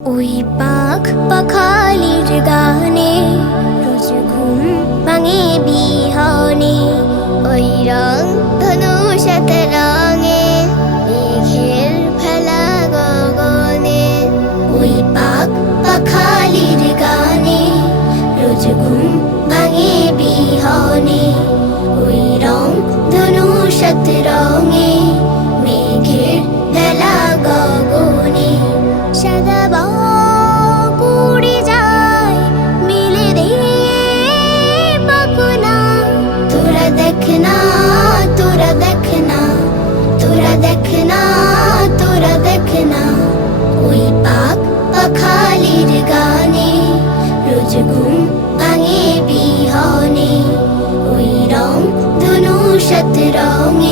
ওই পাখ পাখালির গানে রোজ ঘুম ভাঙে বিহনে, ওই রং ধনু সাত রঙে, মেঘের ফেলা গগনে। ওই পাখ পাখালির গানে রোজ ঘুম ভাঙে বিহনে, ওই রং ধনু সাত রঙে, মেঘের 들어오니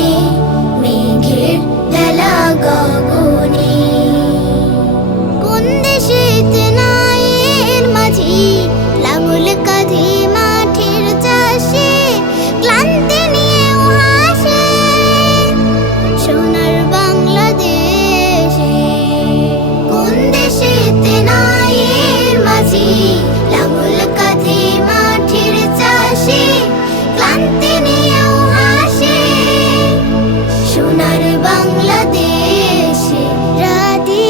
সোনার বাংলাদেশে রাধে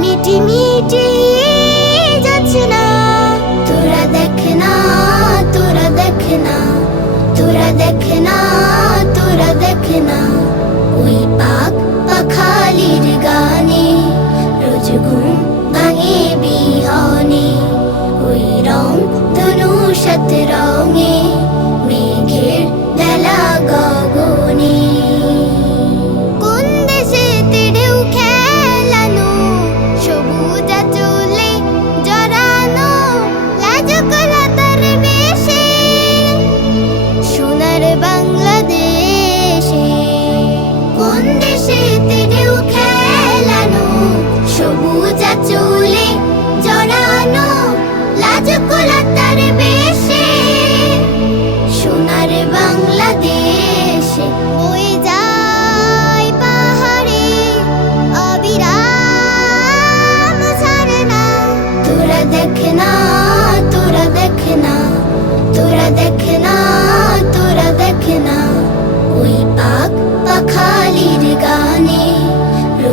মিটি যাচ্ছে না। তোরা দেখ না তোরা না তোরা দেখ না।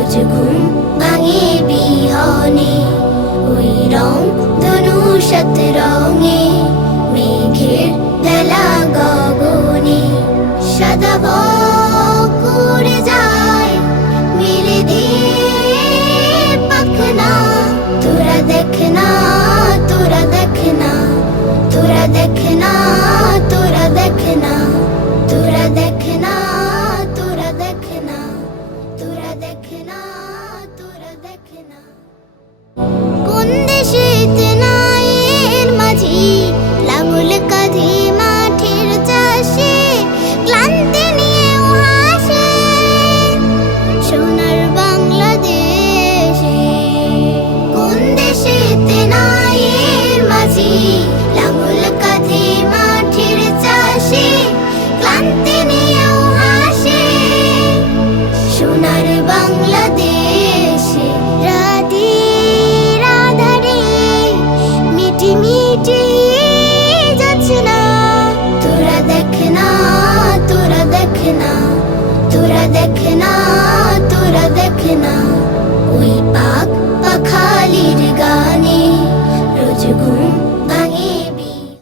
রোজ ঘুম ভাঙে বিহনে। ওই রং ধনু